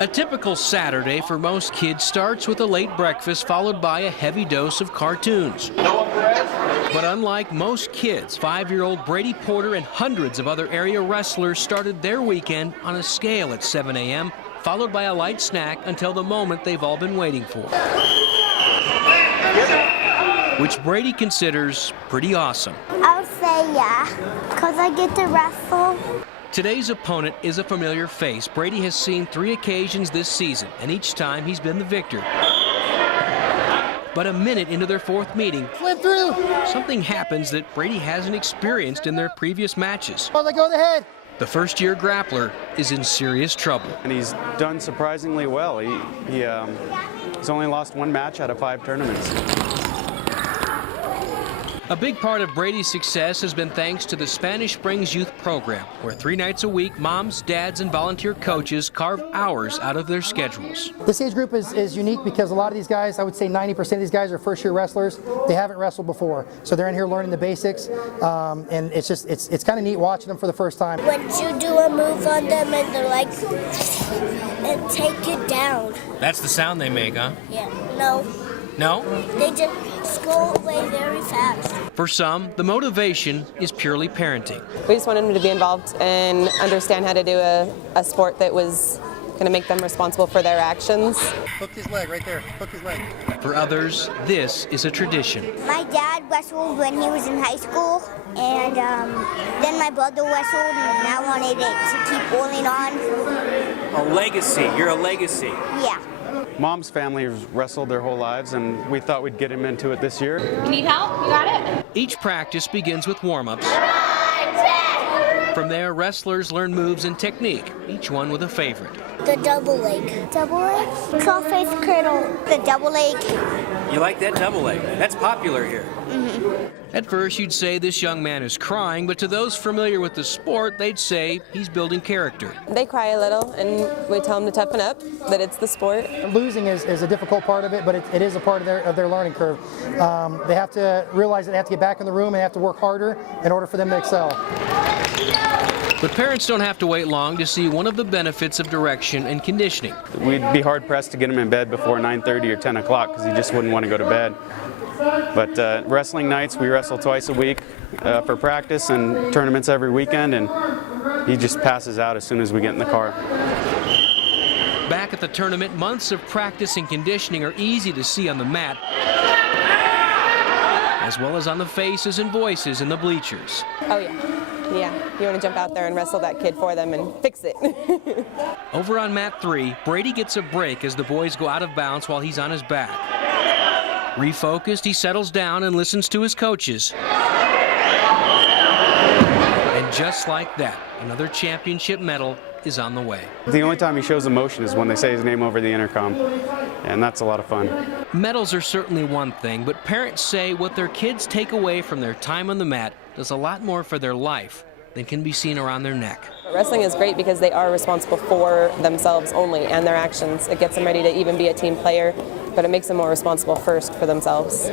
A typical Saturday for most kids starts with a late breakfast followed by a heavy dose of cartoons. But unlike most kids, 5-year-old Brady Porter and hundreds of other area wrestlers started their weekend on a scale at 7 a.m., followed by a light snack until the moment they've all been waiting for, which Brady considers pretty awesome. I'll say yeah, because I get to wrestle. Today's opponent is a familiar face. Brady has seen 3 occasions this season, and each time he's been the victor. But a minute into their 4th meeting, went through. Something happens that Brady hasn't experienced in their previous matches. Oh, they go to the head. The first-year grappler is in serious trouble. And he's done surprisingly well. He's only lost 1 match out of 5 tournaments. A big part of Brady's success has been thanks to the Spanish Springs Youth Program, where 3 nights a week, moms, dads, and volunteer coaches carve hours out of their schedules. This age group is unique because a lot of these guys, I would say 90% of these guys are first-year wrestlers. They haven't wrestled before, so they're in here learning the basics, and it's kind of neat watching them for the first time. Once you do a move on them and they're like, and take it down. That's the sound they make, huh? Yeah, no. No? They just go away very fast. For some, the motivation is purely parenting. We just wanted them to be involved and understand how to do a sport that was going to make them responsible for their actions. Hook his leg right there. Hook his leg. For others, this is a tradition. My dad wrestled when he was in high school, and then my brother wrestled, and I wanted it to keep rolling on. A legacy. You're a legacy. Yeah. Mom's family has wrestled their whole lives, and we thought we'd get him into it this year. You need help? You got it? Each practice begins with warm-ups. From there, wrestlers learn moves and technique, each one with a favorite. The double leg. Double leg? Crawfish cradle. The double leg. You like that double leg? That's popular here. At first, you'd say this young man is crying, but to those familiar with the sport, they'd say he's building character. They cry a little, and we tell them to toughen up, that it's the sport. Losing is a difficult part of it, but it is a part of their learning curve. They have to realize that they have to get back in the room and they have to work harder in order for them to excel. But parents don't have to wait long to see one of the benefits of direction and conditioning. We'd be hard-pressed to get him in bed before 9:30 or 10 o'clock because he just wouldn't want to go to bed. But wrestling nights, we wrestle twice a week for practice, and tournaments every weekend, and he just passes out as soon as we get in the car. Back at the tournament, months of practice and conditioning are easy to see on the mat, as well as on the faces and voices in the bleachers. Oh, yeah. Yeah, you want to jump out there and wrestle that kid for them and fix it. Over on mat 3, Brady gets a break as the boys go out of bounds while he's on his back. Refocused, he settles down and listens to his coaches. And just like that, another championship medal is on the way. The only time he shows emotion is when they say his name over the intercom, and that's a lot of fun. Medals are certainly one thing, but parents say what their kids take away from their time on the mat does a lot more for their life than can be seen around their neck. Wrestling is great because they are responsible for themselves only and their actions. It gets them ready to even be a team player, but it makes them more responsible first for themselves.